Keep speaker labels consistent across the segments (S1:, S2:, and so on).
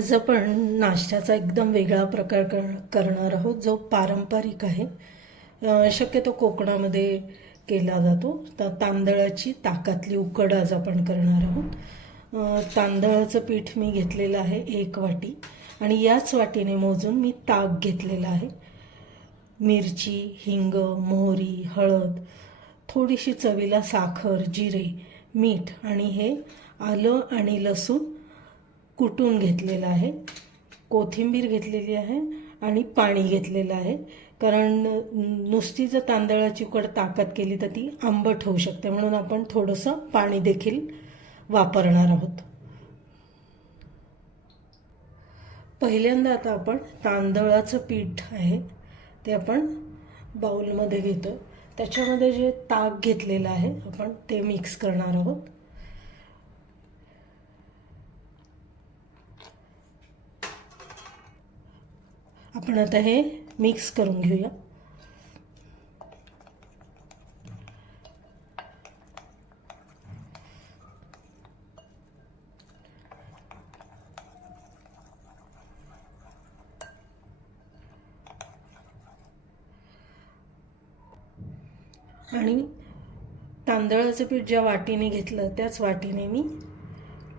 S1: आज आपण नाश्त्याचा एकदम वेगळा प्रकार कर करणार आहोत जो पारंपरिक आहे. शक्यतो कोकणामध्ये केला जातो. तर तांदळाची ताकातली उकड आज आपण करणार आहोत. तांदळाचं पीठ मी घेतलेलं आहे एक वाटी आणि याच वाटीने मोजून मी ताक घेतलेलं आहे. मिरची हिंग मोहरी हळद थोडीशी चवीला साखर जिरे मीठ आणि हे आलं आणि लसूण कुटून घेतलेलं आहे कोथिंबीर घेतलेली आहे आणि पाणी घेतलेलं आहे. कारण नुसती जर तांदळाची उकड ताकद केली तर ती आंबट होऊ शकते. म्हणून आपण थोडंसं पाणी देखील वापरणार आहोत. पहिल्यांदा आता आपण तांदळाचं पीठ आहे ते आपण बाउलमध्ये घेतो. त्याच्यामध्ये जे ताक घेतलेलं आहे आपण ते मिक्स करणार आहोत. आपण आता हे मिक्स करून घेऊया. आणि तांदळाचं पीठ ज्या वाटीने घेतलं त्याच वाटीने मी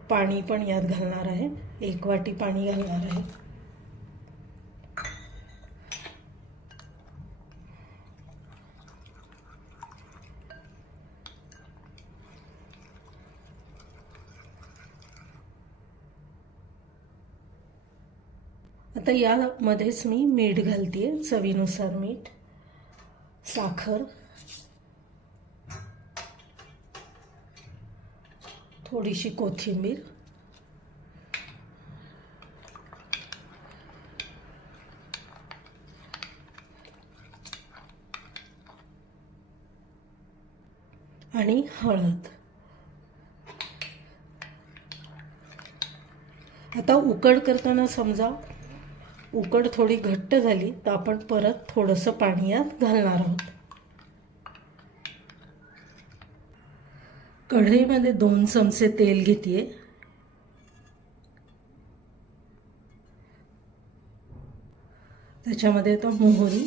S1: पाणी पण यात घालणार आहे. एक वाटी पाणी घालणार आहे. आता यामध्येच मी मीठ घालते चवीनुसार मीठ साखर. थोडीशी कोथिंबीर. आणि हळद. आता उकड करताना समजा उकड थोडी घट्ट झाली तर आपण परत थोडंसं पाणी यात घालणार आहोत. कढईमध्ये दोन चमचे तेल घेते त्याच्यामध्ये आता मोहरी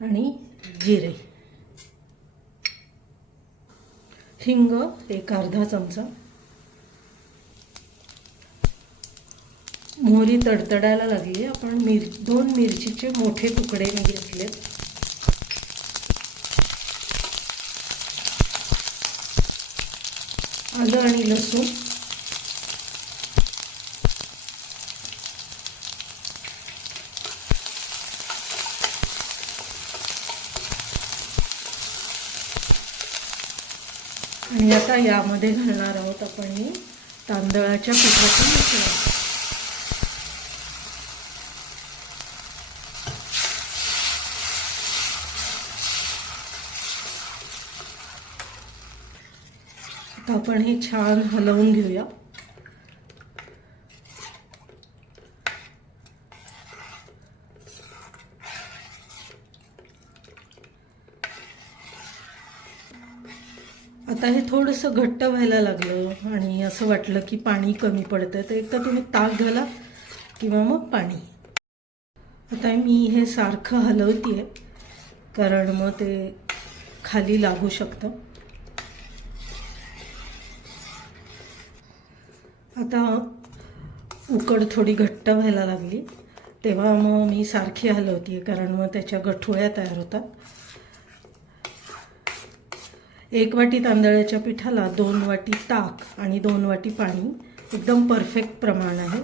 S1: आणि जिरे. हिंग एक अर्धा चमचा. मोहरी तडतडायला लागली आपण मिर दोन मिरचीचे मोठे तुकडे मी घेतले. आलं आणि लसूण. आणि आता यामध्ये घालणार आहोत आपण हे तांदळाच्या पिठाचं मिश्रण आता आपण हे छान हलवून घेऊया. आता हे थोडंसं घट्ट व्हायला लागलं आणि असं वाटलं की पाणी कमी पडतं तर एक तर तुम्ही ताक घाला किंवा मग पाणी. आता मी हे सारखं हलवते कारण मग ते खाली लागू शकतं. आता उकड थोडी घट्ट व्हायला लागली. तेव्हा मग मी सारखी हलवते कारण मग त्याच्या गठुळ्या तयार होतात एक वाटी तांदळाच्या पिठाला दोन वाटी ताक आणि दोन वाटी पाणी. एकदम परफेक्ट प्रमाण आहे.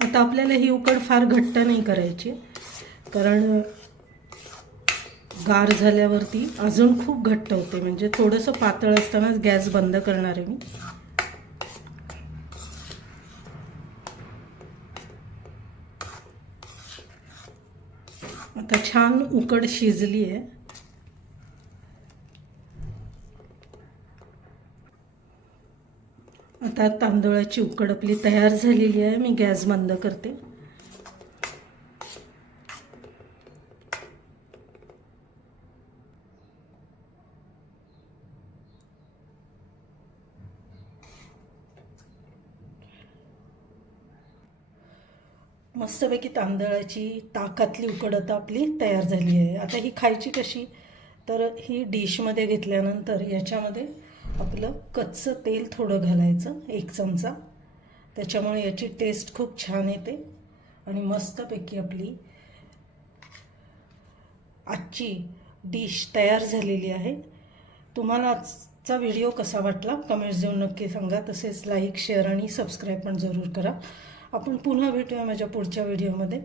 S1: आता आपल्याला ही उकड फार घट्ट नाही करायची. कारण गार झाल्यावरती अजून खूप घट्ट होते. म्हणजे थोडंसं पातळ असतानाच गॅस बंद करणार आहे मी. आता छान उकड शिजली आहे आता तांदूळाची उकड आपली तयार झालेली आहे. मी गॅस बंद करते. मस्तपैकी तांदळाची ताकातली उकडत आपली तयार झाली आहे. आता ही खायची कशी? तर ही डिशमध्ये घेतल्यानंतर याच्यामध्ये आपलं कच्चं तेल थोडं घालायचं एक चमचा. त्याच्यामुळे याची टेस्ट खूप छान येते. आणि मस्तपैकी आपली आजची डिश तयार झालेली आहे. तुम्हाला आजचा व्हिडिओ कसा वाटला? कमेंट्स देऊन नक्की सांगा. तसेच लाईक शेअर आणि सबस्क्राईब पण जरूर करा. आपण पुन्हा भेटूया माझ्या पुढच्या व्हिडिओमध्ये.